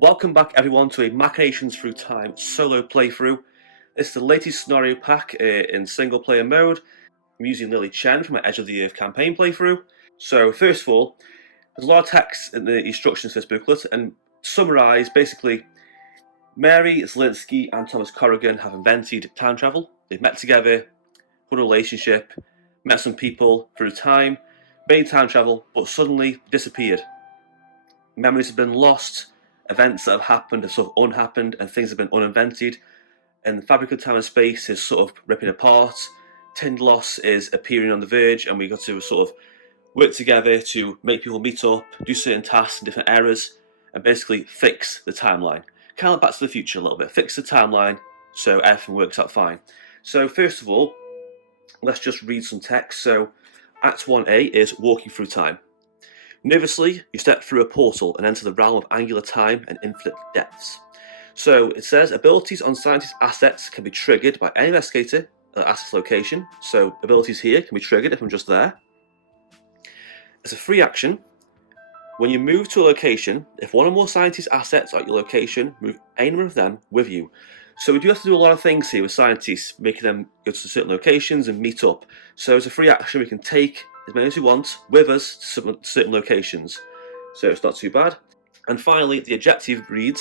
Welcome back everyone to a Machinations Through Time solo playthrough. This is the latest scenario pack in single player mode. I'm using Lilly Chen from my Edge of the Earth campaign playthrough. So first of all, there's a lot of text in the instructions for this booklet, and to summarise, basically, Mary Zelinsky and Thomas Corrigan have invented time travel. They've met together, had a relationship, met some people through time, made time travel, but suddenly disappeared. Memories have been lost, events that have happened have sort of unhappened, and things have been uninvented, and the fabric of time and space is sort of ripping apart. Tindlos is appearing on the verge, and we've got to sort of work together to make people meet up, do certain tasks in different eras, and basically fix the timeline. Kind of Back to the Future a little bit, fix the timeline so everything works out fine. So first of all, let's just read some text. So Act 1A is Walking Through Time. Nervously, you step through a portal and enter the realm of angular time and infinite depths. So it says abilities on scientist assets can be triggered by any investigator at asset's location. So abilities here can be triggered if I'm just there. As a free action, when you move to a location, if one or more scientist assets are at your location, move any number of them with you. So we do have to do a lot of things here with scientists, making them go to certain locations and meet up. So as a free action, we can take as many as we want with us to certain locations. So it's not too bad. And finally, the objective reads,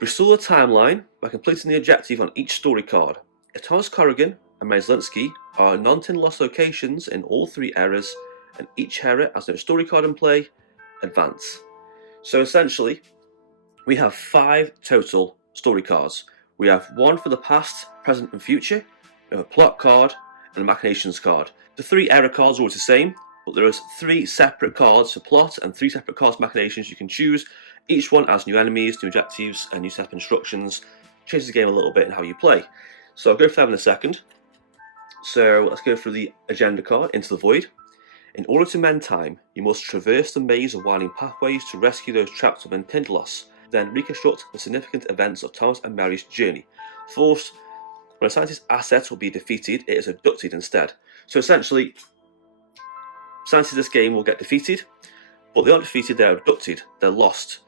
restore the timeline by completing the objective on each story card. If Thomas Corrigan and Mary Zelinsky are non-Tindlos locations in all three eras, and each era has no story card in play, advance. So essentially, we have 5 total story cards. We have one for the past, present and future, we have a plot card, and a machinations card. The 3 era cards are always the same, but there is 3 separate cards for plot and 3 separate cards for machinations you can choose. Each one has new enemies, new objectives, and new set of instructions. Changes the game a little bit in how you play. So I'll go through that in a second. So let's go through the agenda card, Into the Void. In order to mend time, you must traverse the maze of winding pathways to rescue those trapped within Tindlos, then reconstruct the significant events of Thomas and Mary's journey. First, when a scientist's asset will be defeated, it is abducted instead. So essentially, scientists in this game will get defeated, but they aren't defeated, they're abducted, they're lost.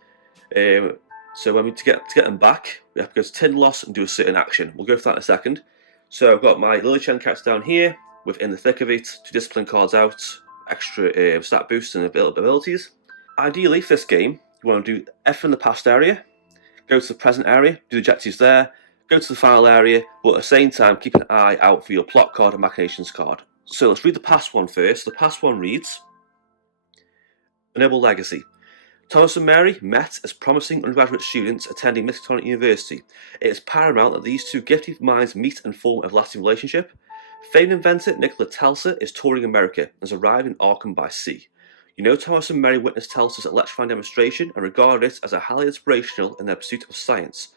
So when we to get them back, we have to go to Tindlos and do a certain action. We'll go through that in a second. So I've got my Lilly Chen character down here, within the thick of it, 2 discipline cards out, extra stat boosts and abilities. Ideally, for this game, you want to do F in the past area, go to the present area, do the objectives there, go to the final area, but at the same time keep an eye out for your plot card and machinations card. So let's read the past one first. The past one reads, A Noble Legacy. Thomas and Mary met as promising undergraduate students attending Machinations University. It is paramount that these 2 gifted minds meet and form a lasting relationship. Famed inventor Nikola Tesla is touring America and has arrived in Arkham by sea. You know Thomas and Mary witnessed Tesla's electrifying demonstration and regarded it as a highly inspirational in their pursuit of science.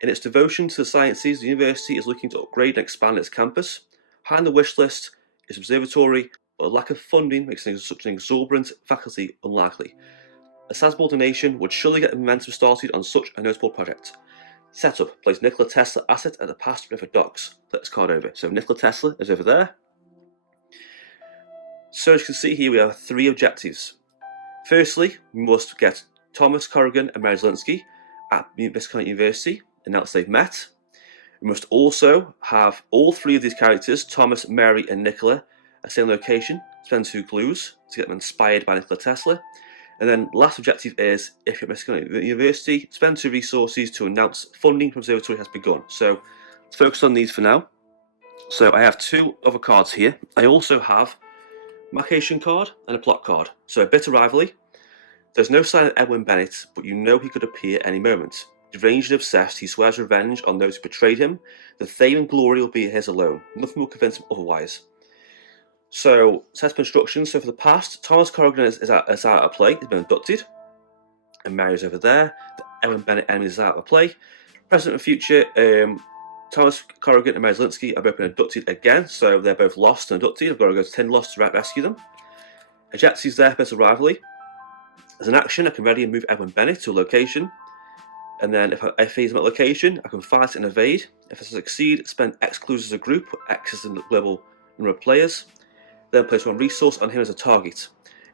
In its devotion to the sciences, the university is looking to upgrade and expand its campus. High on the wish list is observatory, but a lack of funding makes such an exorbitant faculty unlikely. A sizable donation would surely get momentum started on such a notable project. Setup, place Nikola Tesla asset at the past river docks. Flip this card over. So Nikola Tesla is over there. So as you can see here, we have 3 objectives. Firstly, we must get Thomas Corrigan and Mary Zelinsky at Machinations University, announce they've met. We must also have all 3 of these characters, Thomas, Mary and Nikola, at the same location, spend 2 clues to get them inspired by Nikola Tesla. And then the last objective is, if you're at Machinations University, spend 2 resources to announce funding from observatory has begun. So let's focus on these for now. So I have 2 other cards here. I also have a machination card and a plot card. So a bitter rivalry. There's no sign of Edwin Bennett, but you know he could appear any moment. Deranged and obsessed, he swears revenge on those who betrayed him. The fame and glory will be his alone. Nothing will convince him otherwise. So, set of instructions. So for the past, Thomas Corrigan is out of play. He's been abducted. And Mary's over there. The Edwin Bennett enemy is out of play. Present and future, Thomas Corrigan and Mary Zelinsky have both been abducted again. So they're both lost and abducted. I've got to go to Tindlos to rescue them. Objectives there, bit of rivalry. As an action, I can ready and move Edwin Bennett to a location. And then if he's at a location, I can fight and evade. If I succeed, spend X clues as a group, X is the global number of players. Then place 1 resource on him as a target.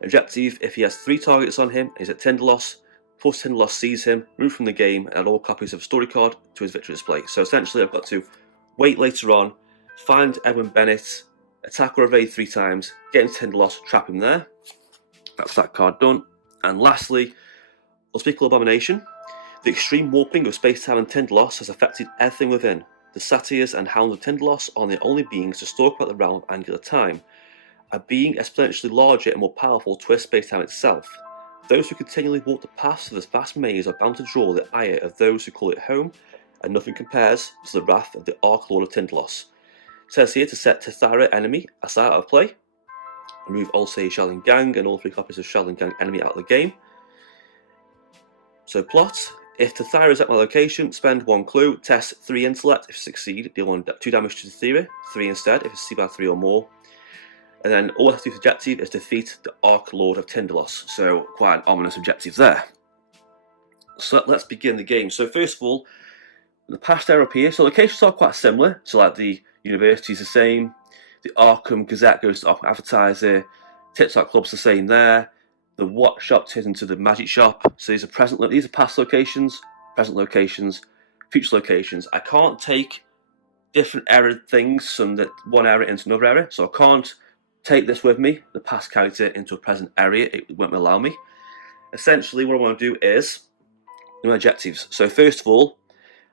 Objective, if he has 3 targets on him and he's at Tindlos, Force Tinderloss sees him, remove from the game, and add all copies of a story card to his victory display. So essentially, I've got to wait later on, find Edwin Bennett, attack or evade 3 times, get into Tinderloss, trap him there. That's that card done. And lastly, Unspeakable Abomination. The extreme warping of space-time and Tinderloss has affected everything within. The satyrs and hounds of Tinderloss are the only beings to stalk about the realm of angular time. A being exponentially larger and more powerful twists space-time itself. Those who continually walk the paths of this vast maze are bound to draw the ire of those who call it home, and nothing compares to the wrath of the Ark Lord of Tinderloss. It says here to set Tethara enemy aside out of play, remove Ulse Shaolin Gang and all 3 copies of Shaolin Gang enemy out of the game. So plot, if Tethara is at my location, spend 1 clue, test 3 intellect, if succeed, deal 2 damage to Tethera, 3 instead if it's C by 3 or more. And then all I have to do for objective is defeat the Ark Lord of Tinderloss. So quite an ominous objective there. So let's begin the game. So first of all, the past era up here. So locations are quite similar. So like the university is the same. The Arkham Gazette goes to Arkham Advertiser. TikTok Club's the same there. The Watch Shop turns into the Magic Shop. So these are past locations, present locations, future locations. I can't take different era things from one era into another era. So I can't take this with me, the past character, into a present area. It won't allow me. Essentially, what I want to do is my objectives. So first of all,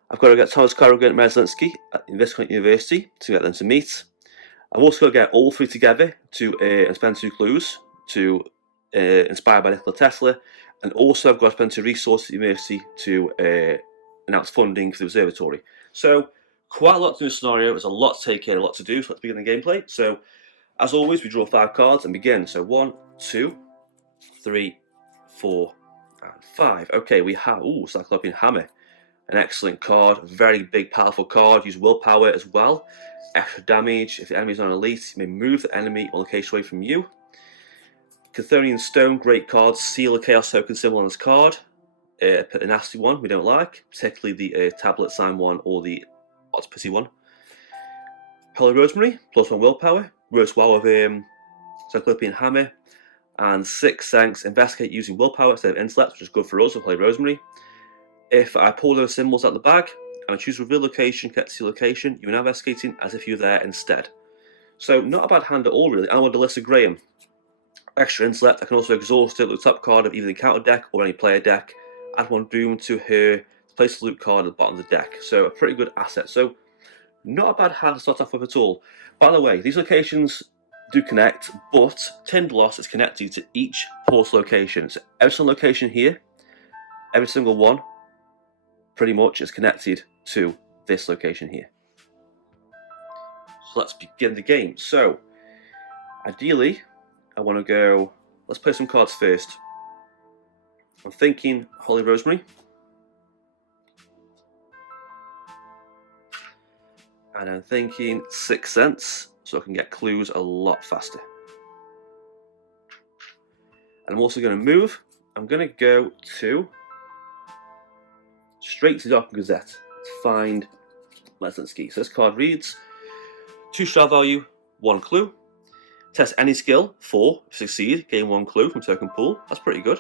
I've got to get Thomas Corrigan and Meslinsky at Investigator University to get them to meet. I've also got to get all 3 together and spend 2 clues to inspired by Nikola Tesla, and also I've got to spend 2 resources at the university to announce funding for the observatory. So quite a lot to do in the scenario. There's a lot to take in, a lot to do. So let's begin the gameplay. So as always, we draw 5 cards and begin. So 1, 2, 3, 4, and 5. Okay, we have Cyclopean Hammer. An excellent card, very big, powerful card. Use willpower as well. Extra damage. If the enemy is on elite, you may move the enemy on location away from you. Chthonian Stone, great card. Seal a Chaos Token symbol on this card. A nasty one we don't like, particularly the Tablet Sign one or the Octopussy one. Holy Rosemary, +1 willpower. Works well with Cyclopean Hammer. And 6 thanks. Investigate using willpower instead of intellect, which is good for us with Holy Rosemary. If I pull those symbols out the bag and I choose reveal location, get to your location, you're now investigating as if you're there instead. So not a bad hand at all, really. I want Alyssa Graham. Extra intellect. I can also exhaust it with the top card of either the counter deck or any player deck. Add 1 doom to her to place the loot card at the bottom of the deck. So a pretty good asset. So not a bad hand to start off with at all. By the way, these locations do connect, but Tinderloss is connected to each portal location. So every single location here, every single one, pretty much is connected to this location here. So let's begin the game. So ideally, I want to go, let's play some cards first. I'm thinking Holy Rosemary. And I'm thinking 6 cents, so I can get clues a lot faster. And I'm also going to move. I'm going to go straight to the Arkahm Gazette to find Meslinsky. So this card reads, 2 star value, 1 clue. Test any skill, 4. If succeed, gain 1 clue from token pool. That's pretty good.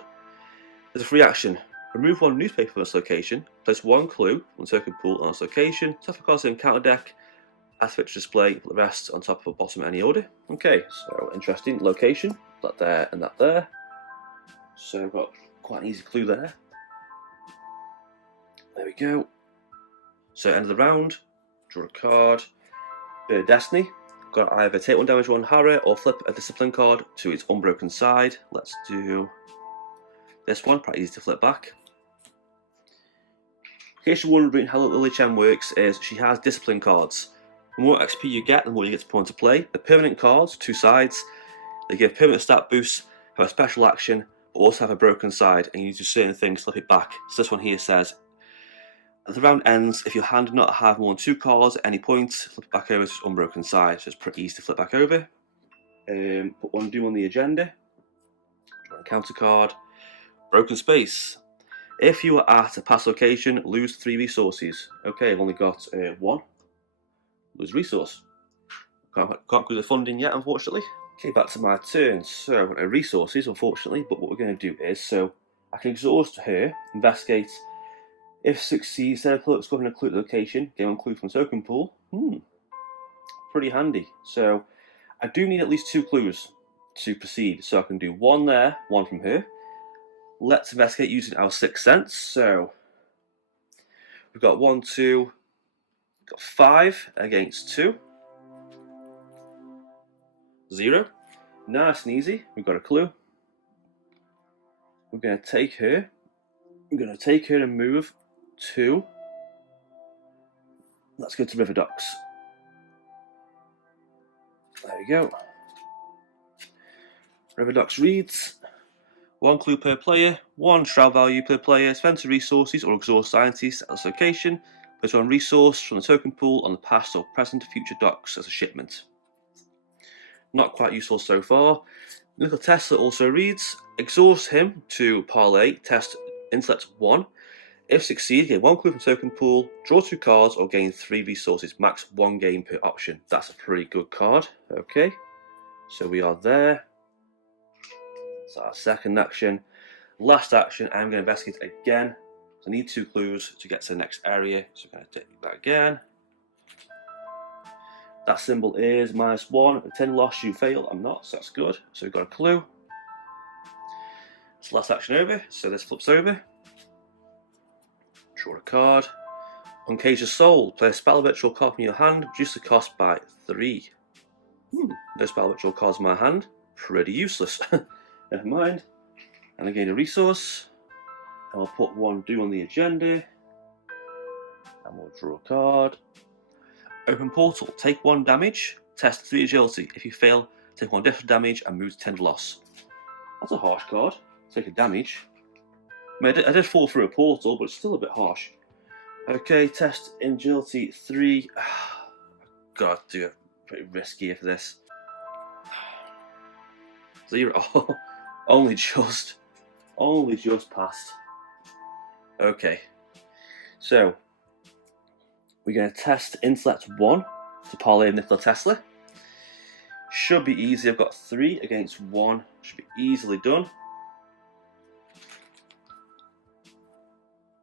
There's a free action. Remove 1 newspaper from this location. Place 1 clue from token pool on this location. Top of cards in counter deck. Add to display. Put the rest on top or bottom of any order. Okay, so interesting location. That there and that there. So I've got quite an easy clue there. There we go. So end of the round. Draw a card. Bit of Destiny. Got to either take 1 damage, 1 Hara, or flip a discipline card to its unbroken side. Let's do this one, pretty easy to flip back. In case you're wondering how Lilly Chen works, is she has discipline cards. The more XP you get, the more you get to put into play. The permanent cards, 2 sides, they give permanent stat boosts, have a special action, but also have a broken side, and you do certain things, flip it back. So this one here says, as the round ends, if your hand does not have more than 2 cards at any point, flip it back over to its unbroken side. So it's pretty easy to flip back over. Put 1 doom on the agenda. Draw a counter card. Broken space. If you are at a past location, lose 3 resources. Okay, I've only got 1. Lose resource. Can't do the funding yet, unfortunately. Okay, back to my turn. So, resources, unfortunately, but what we're going to do is, so I can exhaust her, investigate. If succeeds, set a clue, discovering a clue to the location, gain one clue from the token pool. Pretty handy. So I do need at least 2 clues to proceed. So I can do 1 there, 1 from her. Let's investigate using our 6th sense. So we've got 1, 2, got 5 against 2. 0. Nice and easy. We've got a clue. We're going to take her. I'm going to take her and move to. Let's go to River Docks. There we go. River Docks reads 1 clue per player, 1 shroud value per player, spend 2 resources or exhaust scientists at this location. Place 1 resource from the token pool on the past or present future docks as a shipment. Not quite useful so far. Nikola Tesla also reads, exhaust him to parlay, test intellect 1. If succeed, gain 1 clue from token pool, draw 2 cards or gain 3 resources, max 1 game per option. That's a pretty good card. Okay, so we are there. That's our second action. Last action, I'm going to investigate again. So I need 2 clues to get to the next area, so I'm going to take that again. That symbol is -1. If 10 lost, you fail. I'm not, so that's good. So we've got a clue. It's the last action over, so this flips over. Draw a card. Uncage a soul. Play a spell virtual card from your hand. Reduce the cost by 3. No spell virtual cards in my hand. Pretty useless. Never mind. And I gain a resource. And I'll put 1 do on the agenda. And we'll draw a card. Open portal. Take 1 damage. Test 3 agility. If you fail, take 1 additional damage and move to 10 loss. That's a harsh card. Take a damage. I mean, I did fall through a portal, but it's still a bit harsh. Okay, test agility 3. Gotta do it pretty risky for this. 0. Oh, only just passed. Okay, so we're going to test intellect 1 to parlay Nikola Tesla. Should be easy. I've got 3 against 1. Should be easily done.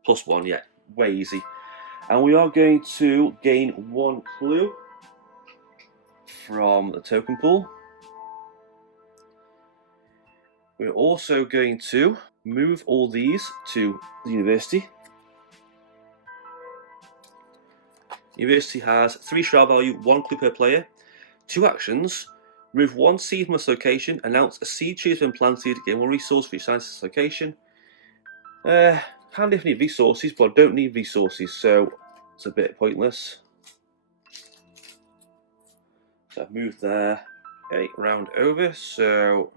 +1, yeah, way easy. And we are going to gain 1 clue from the token pool. We're also going to move all these to the university. University has 3 shroud value, 1 clue per player. 2 actions. Remove 1 seed from this location. Announce a seed tree has been planted. Gain 1 resource for each scientist's location. Handy if I need resources, but I don't need resources, so it's a bit pointless. So I've moved there. Okay, round over. So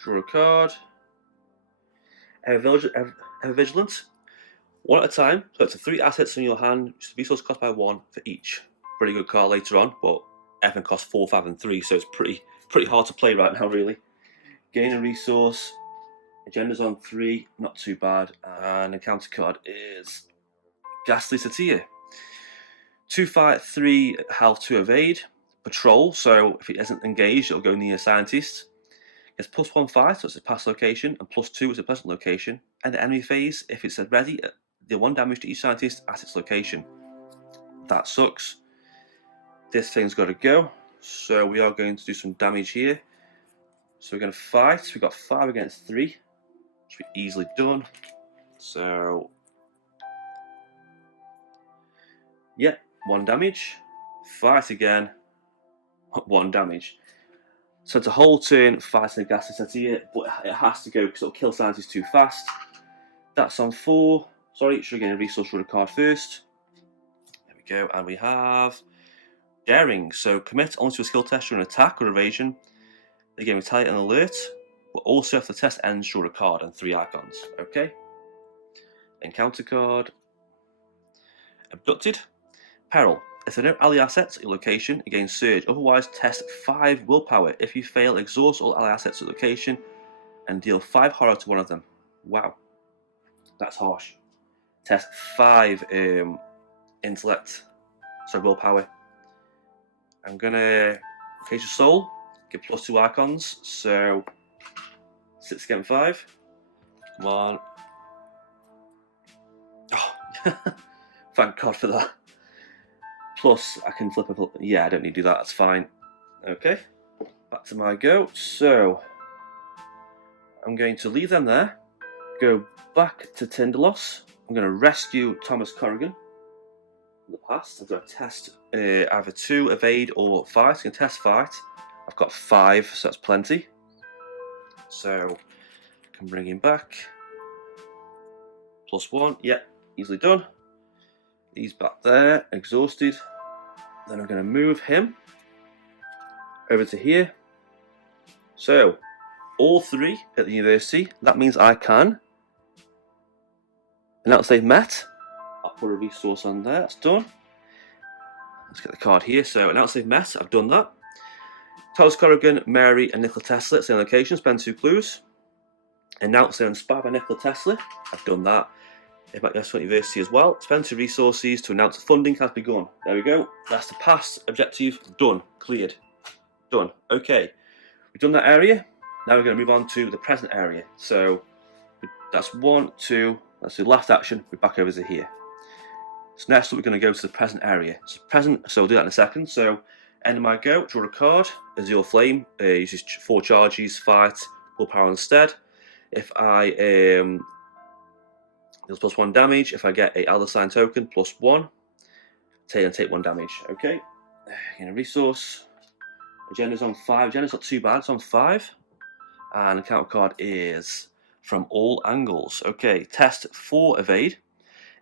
draw a card. Ever vigilant. 1 at a time. So it's 3 assets in your hand. Resource cost by 1 for each. Pretty good card later on, but everything costs 4, 5, and 3, so it's pretty hard to play right now, really. Gain a resource. Agenda's on 3, not too bad. And the counter card is Ghastly Satyr. 2 fight, 3 health, 2 evade. Patrol, so if it isn't engaged, it'll go near a scientist. It's +1 fight, so it's a past location, and +2 is a present location. And the enemy phase, if it's ready, deal 1 damage to each scientist at its location. That sucks. This thing's got to go, so we are going to do some damage here. So we're going to fight. We've got 5 against 3. Should be easily done. So, yeah, 1 damage. Fight again. 1 damage. So it's a whole turn fighting a Ghastly Satyr, but it has to go because it'll kill scientists too fast. That's on 4. Sorry, should get a resource for the card first. There we go, and we have Daring. So commit onto a skill test during attack or evasion. They get retaliate and alert, but also if the test ends, draw a card and 3 icons. Okay. Encounter card. Abducted. Peril. If there are no ally assets at your location, you gain Surge. Otherwise, test 5 willpower. If you fail, exhaust all ally assets at the location and deal 5 horror to one of them. Wow. That's harsh. Test 5 intellect. So willpower. I'm gonna Cage of Soul. Get +2 icons. So 6 against 5. Come on. Oh, thank God for that. Plus, I can flip a... Yeah, I don't need to do that, that's fine. Okay, back to my go. So, I'm going to leave them there, go back to Tinderloss. I'm going to rescue Thomas Corrigan from the past. I've got to test either 2, evade, or fight. I can test fight. I've got 5, so that's plenty. So, I can bring him back. +1, yeah, easily done. He's back there, exhausted. Then I'm going to move him over to here. So, all 3 at the university. That means I can announce they've met. I'll put a resource on there, that's done. Let's get the card here. So, announce they've met, I've done that. Thomas Corrigan, Mary, and Nikola Tesla, same location, spend 2 clues. Announce they're inspired by Nikola Tesla, I've done that. About National University as well. Spend 2 resources to announce the funding has begun. There we go. That's the past objective done, cleared, done. Okay, we've done that area. Now we're going to move on to the present area. So that's 1, 2. That's the last action. We're back over to here. So next we're going to go to the present area. So present. So I'll do that in a second. So end of my go. Draw a card. Azure Flame uses 4 charges. Fight. Full power instead. If I deals +1 damage. If I get a Elder Sign token, +1. Take 1 damage. Okay. Again, a resource. Agenda's on 5. Agenda's not too bad. It's on 5. And the counter card is from all angles. Okay. Test 4 evade.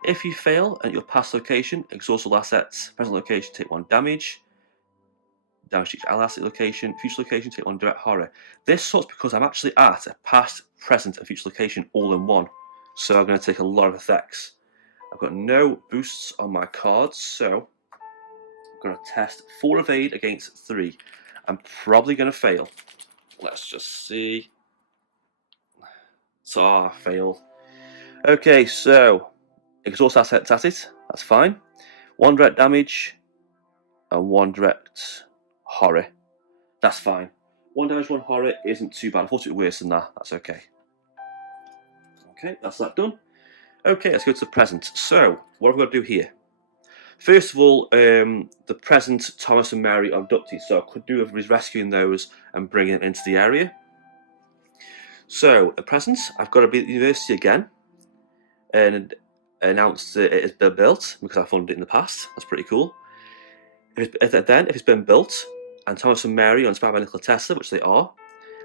If you fail at your past location, exhaust all assets. Present location, take 1 damage. Damage to each asset location. Future location, take 1 direct horror. This sorts because I'm actually at a past, present, and future location all in one. So I'm going to take a lot of effects. I've got no boosts on my cards, so I'm going to test 4 evade against 3. I'm probably going to fail. Let's just see. So, I failed. Okay, so exhaust assets at it. That's fine. 1 direct damage and 1 direct horror. That's fine. 1 damage, 1 horror isn't too bad. I thought it was worse than that. That's okay. Okay, that's that done. Okay, let's go to the present. So, what have we got to do here? First of all, the present Thomas and Mary are abducted, so I could do with rescuing those and bringing them into the area. So, at present, I've got to be at the university again and announce that it has been built because I funded it in the past. That's pretty cool. If it's been built and Thomas and Mary are inspired by Nikola Tesla, which they are,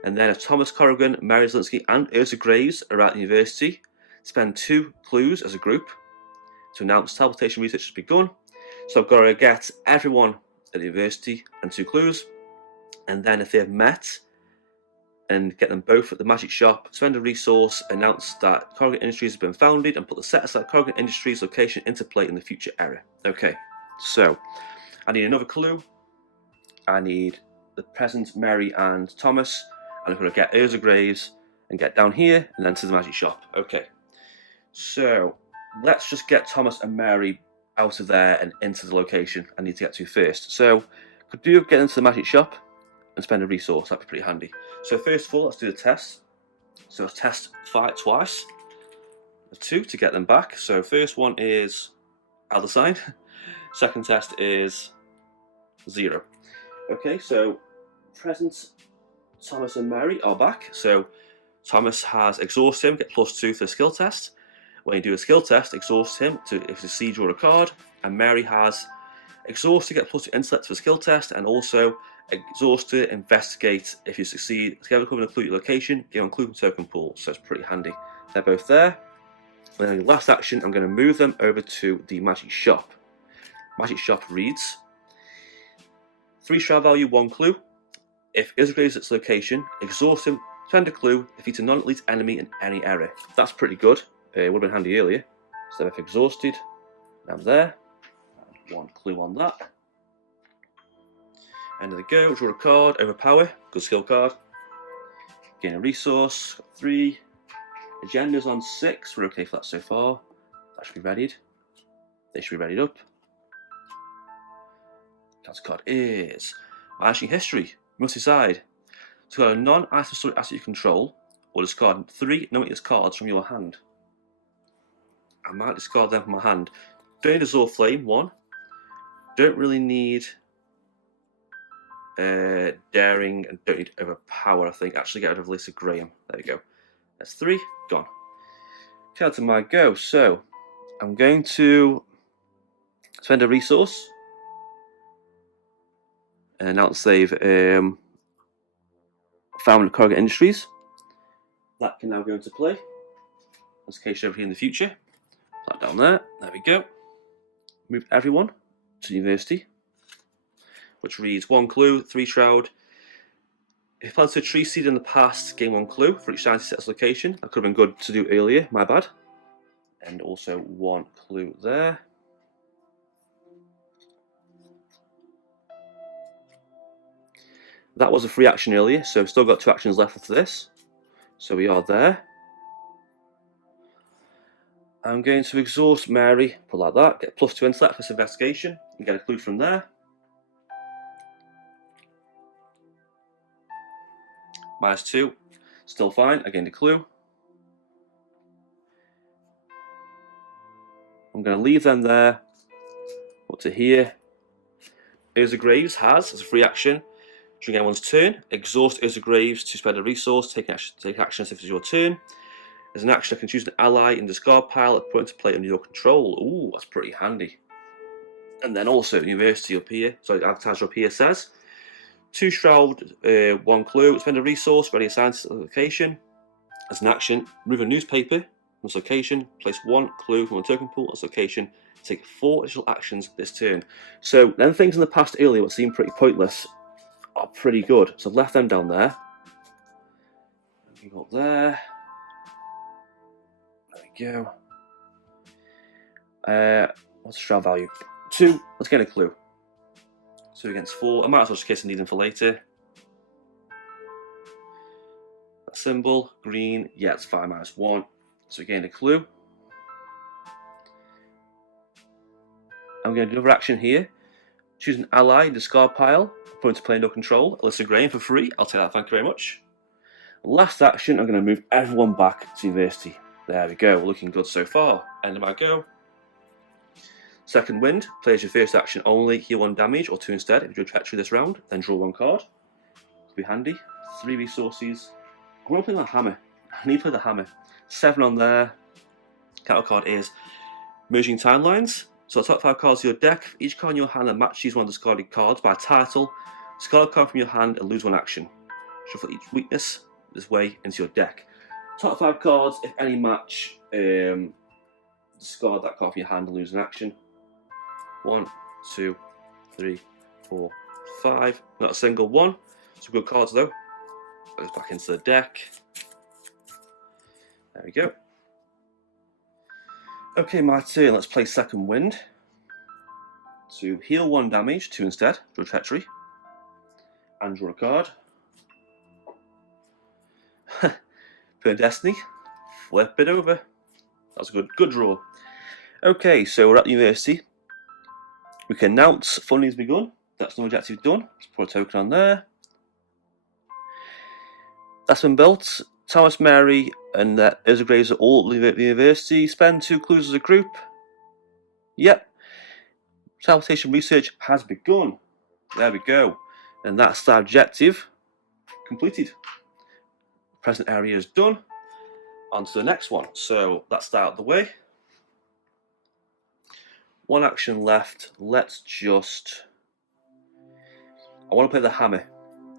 and then if Thomas Corrigan, Mary Zelinsky, and Ursa Graves are at the university, spend 2 clues as a group to announce teleportation research has begun. So I've got to get everyone at the university and 2 clues, and then if they have met, and get them both at the magic shop, spend a resource, announce that Corrigan Industries has been founded, and put the set aside Corrigan Industries location into play in the future era. Okay, so I need another clue. I need the present Mary and Thomas. And I'm going to get Ursa Graves and get down here and then to the magic shop. Okay, so let's just get Thomas and Mary out of there and into the location I need to get to first. So could do get into the magic shop and spend a resource. That'd be pretty handy. So first of all, let's do the test. So test fight twice. 2 to get them back. So first one is Elder Sign. Second test is 0. Okay, so present Thomas and Mary are back. So Thomas has exhaust him, get +2 for the skill test. When you do a skill test, exhaust him to if you see draw a card. And Mary has exhaust to get +2 intellect for the skill test, and also exhaust to investigate. If you succeed, together clue and include your location, give them clue and token pool. So it's pretty handy. They're both there. And then the last action, I'm going to move them over to the magic shop. Magic shop reads 3 shroud value, 1 clue. If Israel is its location, exhaust him, spend a clue, defeat a non-elite enemy in any area. That's pretty good. It would have been handy earlier. So if exhausted, I'm there. 1 clue on that. End of the go, draw a card, overpower, good skill card. Gain a resource, 3. Agenda's on 6, we're okay for that so far. That should be readied. They should be readied up. Counter card is Managing History. You must decide. So got a non-item story asset you control, or discard 3 nominous cards from your hand. I might discard them from my hand. Don't need Azure Flame, 1. Don't really need Daring, and don't need Overpower, I think. Actually get rid of Lisa Graham. There we go. That's 3, gone. Okay, to my go. So, I'm going to spend a resource and now save Found Cargo Industries. That can now go into play. Let's case over here in the future. Put that down there. There we go. Move everyone to university, which reads 1 clue, 3 shroud. If you planted a tree seed in the past, gain 1 clue for each scientist set its location. That could have been good to do earlier, my bad. And also 1 clue there. That was a free action earlier, so we've still got 2 actions left after this. So we are there. I'm going to exhaust Mary, put like that, get +2 intellect for this investigation, and get a clue from there. -2, still fine, I gained a clue. I'm going to leave them there, up to here. Urza Graves has, as a free action, during anyone's turn, exhaust Urza Graves to spend a resource, take action as if it's your turn. As an action, I can choose an ally in the discard pile and put into play under your control. Ooh, that's pretty handy. And then also, University up here, sorry, Advertiser up here says, 2 shroud, 1 clue, spend a resource, ready a scientist location. As an action, remove a newspaper from this location, place 1 clue from a token pool as location, take 4 additional actions this turn. So, then things in the past earlier that seemed pretty pointless are pretty good. So I've left them down there. We go up there. There we go. What's the shroud value? 2. Let's get a clue. 2 against 4. I might as well just in case I need them for later. That symbol, green. Yeah, it's 5 -1. So we gain a clue. I'm going to do another action here. Choose an ally, discard pile, put into play no control. Alyssa Graham for free. I'll take that, thank you very much. Last action, I'm going to move everyone back to university. There we go, we're looking good so far. End of my go. Second wind, plays your first action only, heal 1 damage, or 2 instead if you do treachery this round, then draw 1 card. Could be handy. 3 resources. I want to play the hammer. I need to play the hammer. 7 on there. Counter card is merging timelines. So the top 5 cards of your deck, for each card in your hand that matches 1 discarded cards by title, discard a card from your hand and lose 1 action. Shuffle each weakness this way into your deck. Top 5 cards, if any match, discard that card from your hand and lose an action. 1, 2, 3, 4, 5. Not a single one. Some good cards though. Goes back into the deck. There we go. Okay, my turn. Let's play second wind. To heal 1 damage, 2 instead, draw treachery. And draw a card. Burn Destiny. Flip it over. That's a good draw. Okay, so we're at the university. We can announce funding has begun. That's no objective done. Let's put a token on there. That's been built. Thomas, Mary, and Urza Graves are all at the university. Spend 2 clues as a group. Yep. Teleportation research has begun. There we go. And that's the objective completed. Present area is done. On to the next one. So that's that out of the way. 1 action left. Let's just... I want to play the hammer.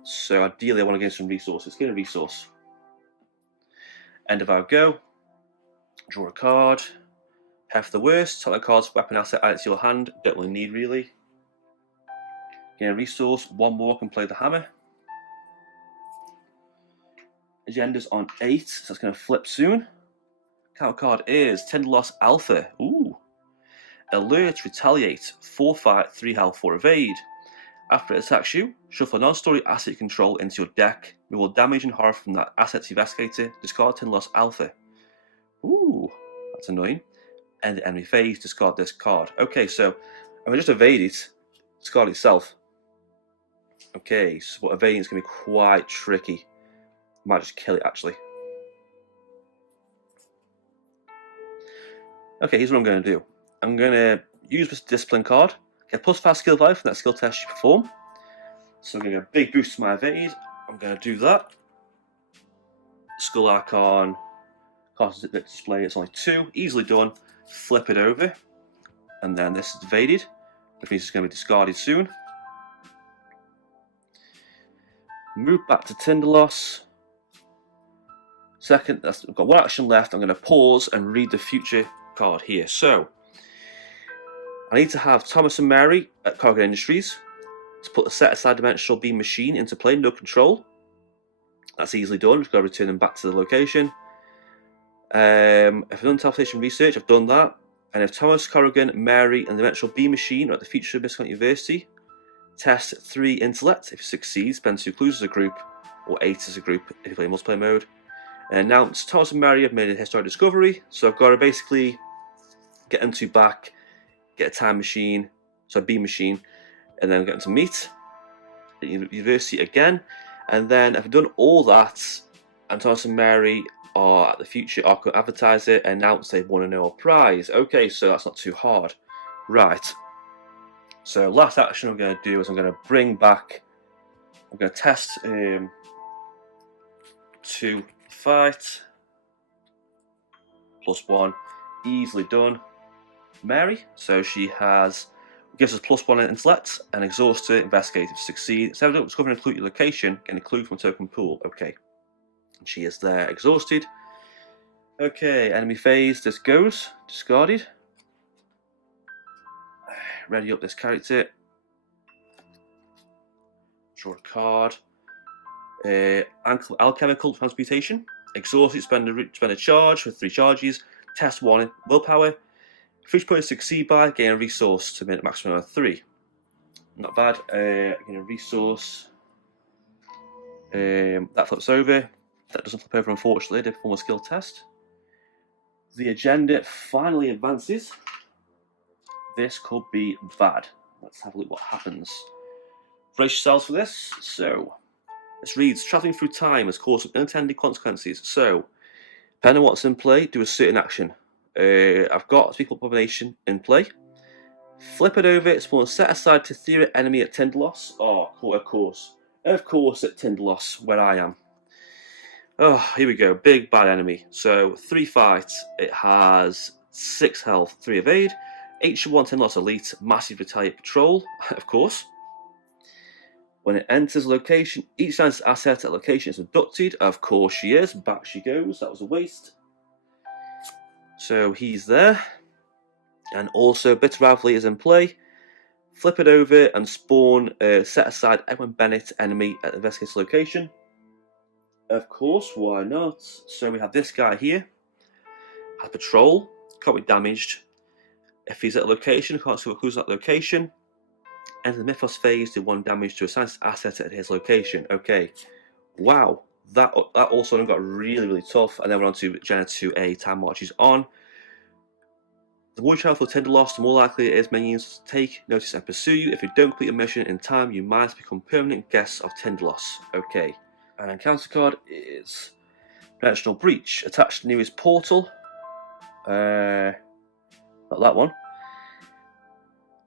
So ideally I want to gain some resources. Get a resource. End of our go. Draw a card. Have the worst. Top the cards, weapon asset added to your hand. Don't really need really. Gain a resource. 1 more can play the hammer. Agenda's on 8, so it's going to flip soon. Counter card is Tender Loss Alpha. Ooh. Alert, retaliate, 4 fight, 3 health, 4 evade. After it attacks you, shuffle a non-story asset you control into your deck. Remove all damage and horror from that asset to investigator. Discard Tender Loss Alpha. Ooh, that's annoying. End the enemy phase, discard this card. Okay, so if I just evade it, discard itself. Okay, so evading is going to be quite tricky. Might just kill it actually. Okay, here's what I'm going to do. I'm going to use this discipline card, get +5 skill value from that skill test you perform. So I'm going to get a big boost to my evade. I'm going to do that. Skull Arkahm, card display, it's only 2, easily done. Flip it over, and then this is evaded, which means it's going to be discarded soon. Move back to Tinderloss. Second, I've got one action left. I'm going to pause and read the future card here. So, I need to have Thomas and Mary at Cargo Industries to put the set aside dimensional beam machine into play, no control. That's easily done. Just got to return them back to the location. If I've done teleportation research, I've done that. And if Thomas, Corrigan, Mary, and the dimensional beam machine are at the future of Viscount University, test 3 intellect. If you succeed, spend 2 clues as a group, or 8 as a group if you play multiplayer mode. And announce Thomas and Mary have made a historic discovery, so I've got to basically get them to back, get a time machine, so a beam machine, and then get them to meet at university again. And then if I've done all that, and Thomas and Mary are at the future Arkahm advertiser and announce they've won a Nobel Prize. Okay, so that's not too hard. Right. So last action I'm going to do is I'm going to bring back, I'm going to test to fight, +1, easily done. Mary, so she gives us +1 in intellect, and exhausted, investigator, succeed. So don't discover and include your location, get a clue from a token pool. Okay, and she is there, exhausted. Okay, enemy phase, this goes, discarded. Ready up this character. Draw a card. Alchemical transmutation. Exhausted, spend a charge for 3 charges. Test 1 willpower. For each point succeed by, gain a resource to a maximum of 3. Not bad. Gain a resource. That flips over. That doesn't flip over, unfortunately. I did perform a skill test. The agenda finally advances. This could be bad. Let's have a look what happens. Brace yourselves for this. So, this reads, travelling through time has caused some unintended consequences. So, depending on what's in play, do a certain action. I've got Speak Abomination in play. Flip it over, it's more set aside to theory enemy at Tinderloss. Oh, of course at Tinderloss, where I am. Oh, here we go, big bad enemy. So, 3 fights, it has 6 health, 3 evade, H1 Tinderloss Elite, massive retaliate patrol, of course. When it enters a location, each licensed asset at location is abducted. Of course she is. Back she goes. That was a waste. So he's there. And also, Bitter Rivalry is in play. Flip it over and spawn set aside Edwin Bennett enemy at the investigator's location. Of course, why not? So we have this guy here. Has patrol. Can't be damaged. If he's at a location, can't see what clues at that location. Enter the Mythos phase, do 1 damage to a science asset at his location. Okay. Wow. That also got really, really tough. And then we're on to Jenna 2A, time marches on. The more you travel for Tinderloss, the more likely it is minions to take notice and pursue you. If you don't complete a mission in time, you might become permanent guests of Tinderloss. Okay. And encounter card is Dimensional Breach. Attached to nearest portal. Not that one.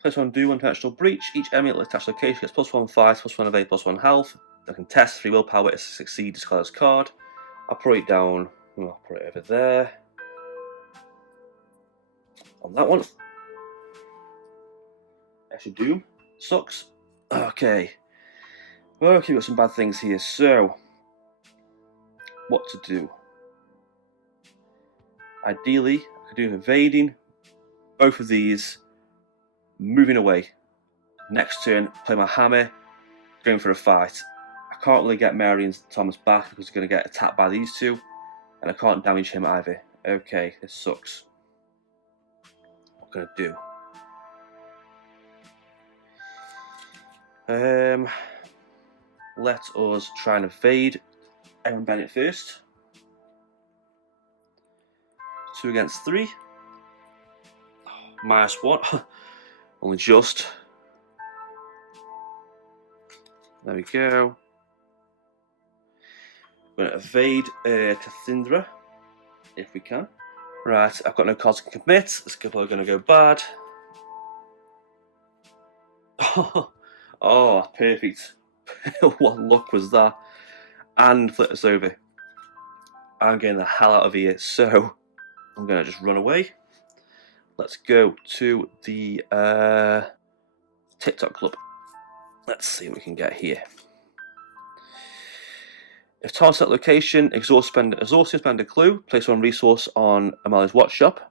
Place 1 do 1 dimensional breach. Each enemy at attached location gets +1 fight, +1 evade, +1 health. I can test 3 willpower to succeed, discard this card. I'll put it down. I'll put it over there. On that one. Extra Doom. Sucks. Okay. Okay, we've got some bad things here. So, what to do? Ideally, I could do evading. Both of these. Moving away. Next turn, play my hammer, going for a fight. I can't really get Mary and Thomas back because they're going to get attacked by these two, and I can't damage him either. Okay, this sucks. What can I do? Let us try and evade Aaron Bennett first. 2 against 3. -1. Only just. There we go. I'm going to evade Cassandra, if we can. Right, I've got no cards to commit. This couple are going to go bad. Oh, perfect. What luck was that? And flip us over. I'm getting the hell out of here, so I'm going to just run away. Let's go to the TikTok club. Let's see what we can get here. If target set location, exhaust spend a clue, place one resource on Amalia's watch shop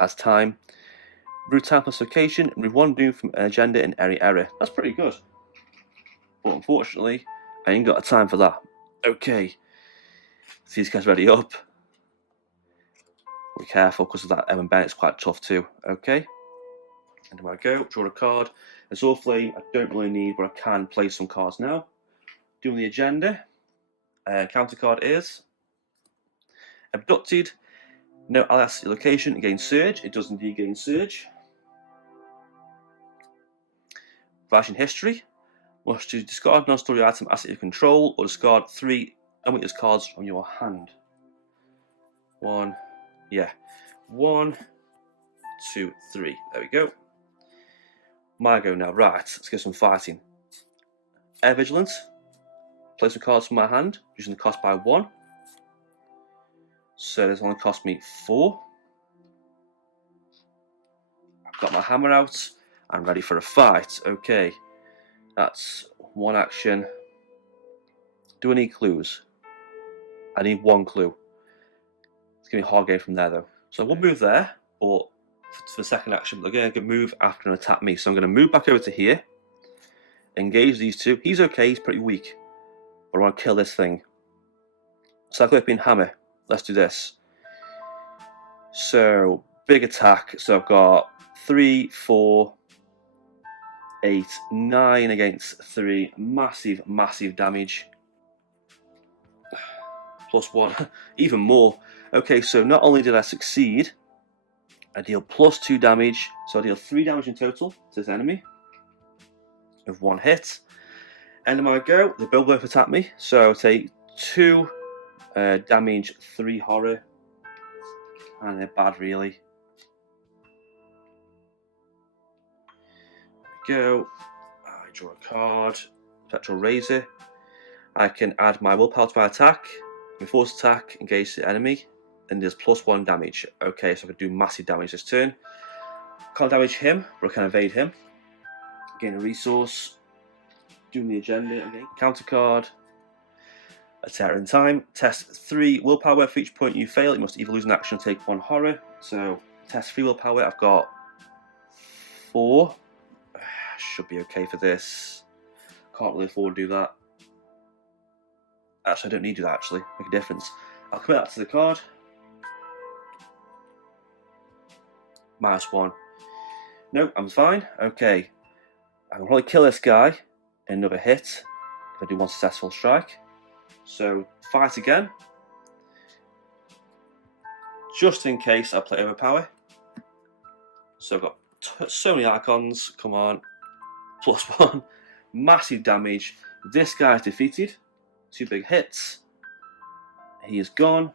as time. Route time plus location, remove one doom from an agenda in any area. That's pretty good. But unfortunately, I ain't got time for that. Okay. So these guys ready up. Be careful because of that Evan Bennett's quite tough too. Okay. And there I go, draw a card. Azure Flame I don't really need, but I can play some cards now. Doing the agenda. Counter card is Abducted. No LS location, gain Surge. It does indeed gain Surge. Flashing History. Must to discard non-story item asset you control, or discard 3 unwitness cards from your hand. 1, 2, 3. There we go. My go now. Right, let's get some fighting. Air Vigilance. Play some cards from my hand, using the cost by 1. So this only cost me 4. I've got my hammer out. I'm ready for a fight. Okay, that's one action. Do I need clues? I need 1 clue. It's going to be a hard game from there though. So I will move there, but for the second action, they're going to move after and attack me. So I'm going to move back over to here, engage these 2. He's okay, he's pretty weak. But I want to kill this thing. Cyclopean Hammer. Let's do this. So, big attack. So I've got 3, 4, 8, 9 against 3. Massive, massive damage. Plus 1. Even more. Okay, so not only did I succeed, I deal plus 2 damage. So I deal 3 damage in total to this enemy. With 1 hit. End of my go. They both attack me. So I'll take 2 damage, 3 horror. And they're bad, really. There we go. I draw a card. Petrol Razor. I can add my willpower to my attack. My force attack, engage the enemy. And there's plus 1 damage. Okay, so I can do massive damage this turn. Can't damage him, but I can evade him. Gain a resource. Doing the agenda again. Counter card. A terror in time. Test 3 willpower. For each point you fail, you must either lose an action or take 1 horror. So test 3 willpower. I've got 4. Should be okay for this. Can't really afford to do that. Actually, I don't need to do that. Actually, make a difference. I'll commit that to the card. -1. Nope, I'm fine. Okay, I can probably kill this guy in another hit if I do 1 successful strike. So fight again, just in case I play overpower. So I've got so many icons. Come on, +1, massive damage. This guy's defeated. 2 big hits. He is gone,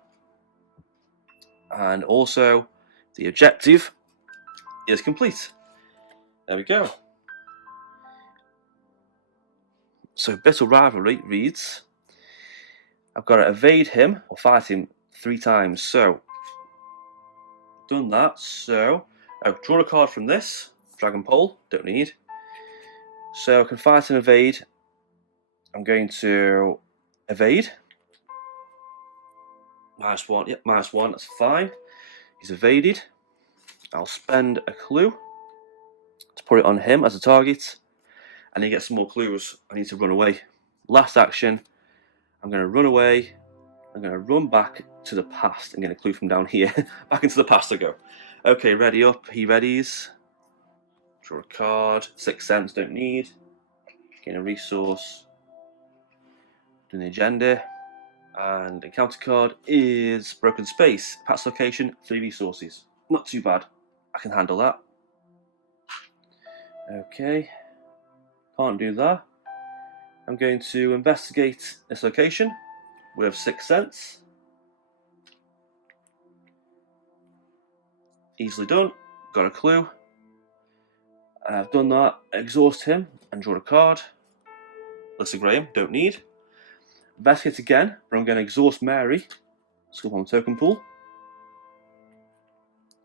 and also the objective is complete. There we go. So Bitter Rivalry reads, I've got to evade him or fight him 3 times. So, done that. So, I've drawn a card from this. Dragon Pole, don't need. So I can fight and evade. I'm going to evade. -1, yep, -1, that's fine. He's evaded. I'll spend a clue to put it on him as a target. And he gets some more clues. I need to run away. Last action, I'm going to run away. I'm going to run back to the past and get a clue from down here. Back into the past I go. Okay, ready up. He readies. Draw a card. 6 cents, don't need. Gain a resource. Do the agenda. And the counter card is Broken Space. Patch location, 3 resources. Not too bad. I can handle that. Okay. Can't do that. I'm going to investigate this location with 6 cents. easily done. Got a clue. I've done that. Exhaust him and draw a card. Alyssa Graham, don't need. Investigate again, but I'm going to exhaust Mary. Let's go on the token pool.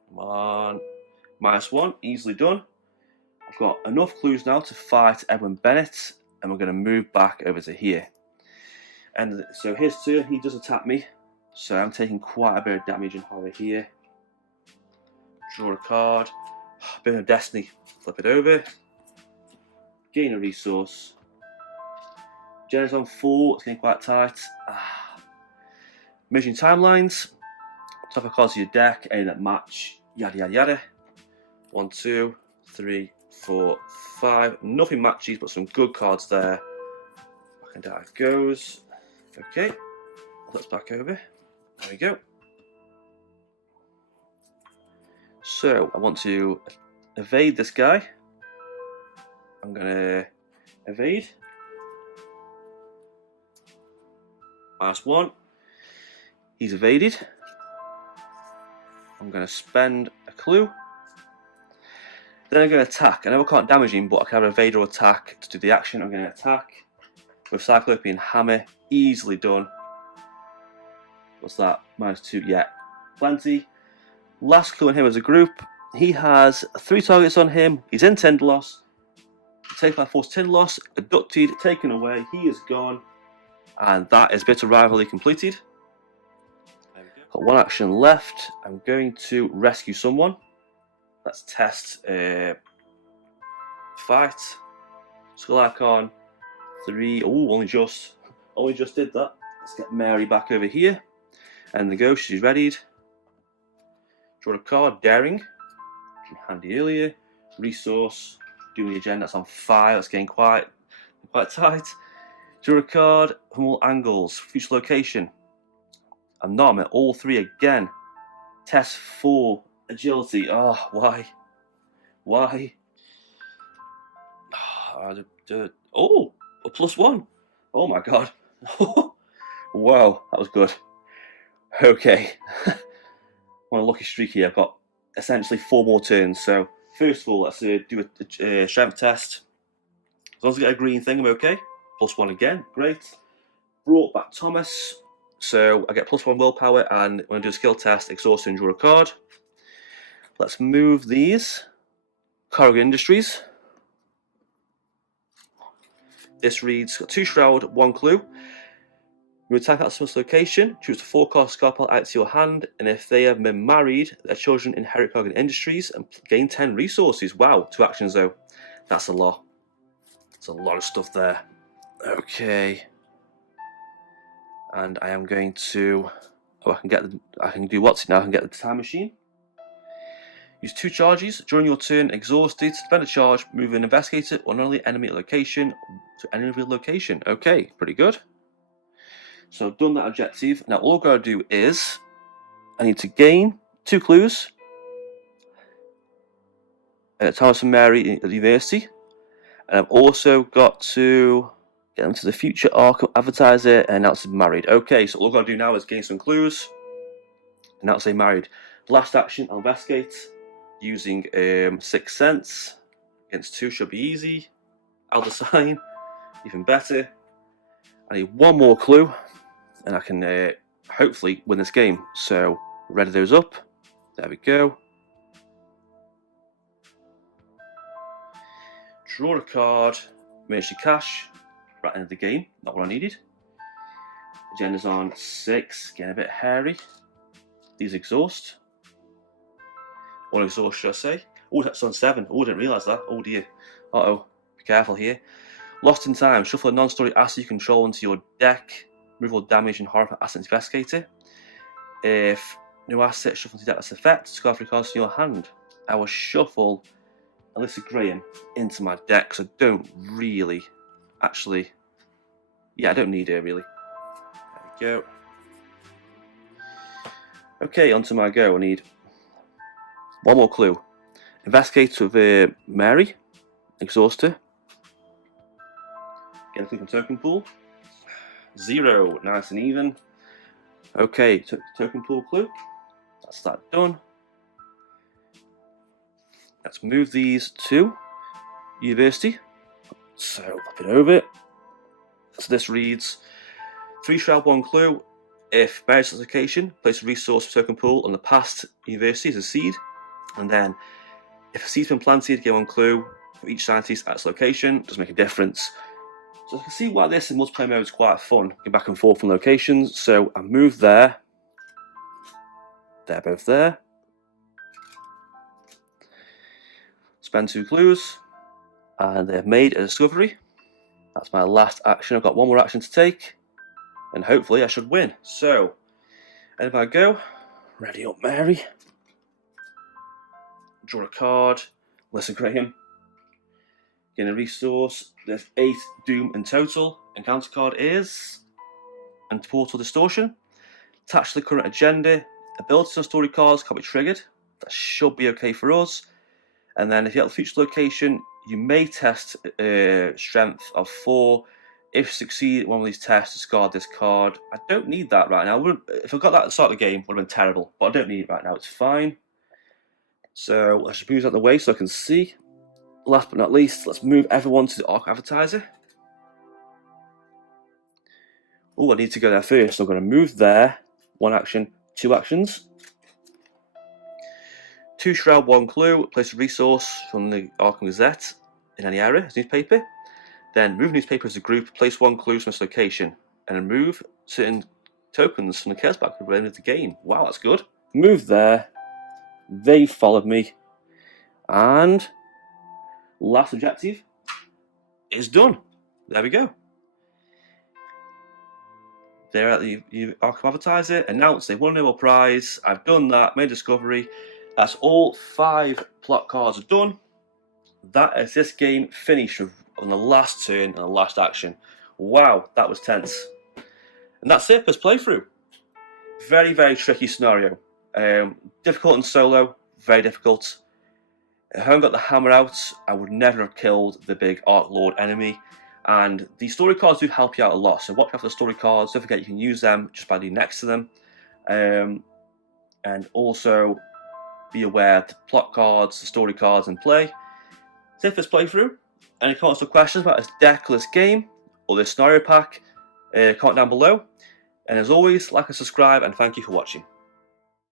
Come on. -1, easily done. I've got enough clues now to fight Edwin Bennett, and we're going to move back over to here. And so his turn, he does attack me, so I'm taking quite a bit of damage and horror here. Draw a card. Bit of Destiny. Flip it over. Gain a resource. Jenna's on 4, it's getting quite tight. Measuring timelines. Top of cards of your deck, any that match, yada yada yada. 1, 2, 3, 4, 5. Nothing matches, but some good cards there. Back and down it goes. Okay, let's back over. There we go. So I want to evade this guy. I'm gonna evade. -1. He's evaded. I'm going to spend a clue. Then I'm going to attack. I know I can't damage him, but I can have evade or attack to do the action. I'm going to attack with Cyclopean Hammer. Easily done. What's that? -2. Yeah, plenty. Last clue on him as a group. He has 3 targets on him. He's in Tindalos. Taken by force Tindalos. Abducted. Taken away. He is gone. And that is Bitter Rivalry completed. Got 1 action left. I'm going to rescue someone. Let's test fight. Skull Arkahm 3. Oh, only just did that. Let's get Mary back over here. And the ghost, she's readied. Draw a card, Daring. Handy earlier. Resource. Doing the agenda. That's on fire. That's getting quite tight. Draw a card from all angles. Future location. I'm at all 3 again. Test 4. Agility. Oh, why? Why? Oh, a +1. Oh my god. Wow, that was good. Okay. On a lucky streak here, I've got essentially 4 more turns. So, first of all, let's do a strength test. As long as I get a green thing, I'm okay. +1 again, great. Brought back Thomas. So I get +1 willpower, and when I do a skill test, exhaust and draw a card. Let's move these. Cargo Industries. This reads, got 2 shroud, 1 clue. You attack at some location, choose the 4-card scalpel out to your hand, and if they have been married, their children inherit Cargo Industries and gain 10 resources. Wow, 2 actions though. That's a lot. That's a lot of stuff there. Okay. And I am going to. Oh, I can do what's it now? I can get the time machine. Use 2 charges during your turn. Exhausted. Spend a charge. Move an investigator or another enemy location to any other location. Okay, pretty good. So I've done that objective. Now all I've got to do is I need to gain 2 clues. Thomas and Mary at the university, and I've also got to get them to the future Arkahm advertiser and announce them married. Okay, so all I've got to do now is gain some clues. Announce they married. Last action, I'll investigate using 6 Sense. Against 2 should be easy. Elder Sign, even better. I need 1 more clue, and I can hopefully win this game. So ready those up. There we go. Draw a card. Emergency cash. Right into the game, not what I needed. Agenda's on 6, getting a bit hairy. These exhaust. 1 exhaust, should I say? Oh, that's on 7. Oh, I didn't realise that. Oh dear. Uh-oh. Be careful here. Lost in Time. Shuffle a non-story asset you control into your deck. Remove all damage and horror from Asset Investigator. If no asset shuffle into deck that's effect, discard 3 cards from your hand. I will shuffle Alyssa Graham into my deck, so I don't really actually. Yeah, I don't need her really. There we go. Okay, onto my go. I need 1 more clue. Investigate with Mary. Exhaust her. Get a clue from token pool. 0. Nice and even. Okay, token pool clue. That's that done. Let's move these to university. So flip it over. So this reads 3 shroud 1 clue. If marriage location, place a resource token pool on the past university as a seed. And then if a seed's been planted, give 1 clue for each scientist at its location. Does make a difference. So I can see why this in multiplayer mode is quite fun. Go back and forth from locations. So I move there. They're both there. Spend 2 clues. And they've made a discovery. That's my last action. I've got 1 more action to take. And hopefully I should win. So, and if I go, ready up Mary. Draw a card. Listen Graham. Gain a resource. There's 8 doom in total. Encounter card is and portal distortion. Attached to the current agenda. Abilities on story cards can't be triggered. That should be okay for us. And then if you have a future location, you may test strength of 4. If you succeed at one of these tests, discard this card. I don't need that right now. If I got that at the start of the game, it would have been terrible. But I don't need it right now. It's fine. So let's just move that out of the way so I can see. Last but not least, let's move everyone to the Arkahm advertiser. Oh, I need to go there first. So I'm going to move there. 1 action, 2 actions. 2 shroud 1 clue. Place a resource from the Arkahm Gazette in any area as newspaper. Then move newspaper as a group. Place 1 clue from its location, and then move certain tokens from the chaos back at the end of the game. Wow, that's good. Move there. They followed me, and last objective is done. There we go. They're at the Arkahm advertiser. Announced they won a Nobel Prize. I've done that. Made a discovery. That's all 5 plot cards are done. That is this game finished on the last turn and the last action. Wow, that was tense. And that's it, first playthrough. Very, very tricky scenario. Difficult in solo, very difficult. If I hadn't got the hammer out, I would never have killed the big Ark Lord enemy. And the story cards do help you out a lot. So watch out for the story cards. Don't forget you can use them just by being next to them. And also be aware of the plot cards, the story cards in play. That's it for this playthrough. Any comments or questions about this deck or this game or this scenario pack, comment down below. And as always, like and subscribe, and thank you for watching.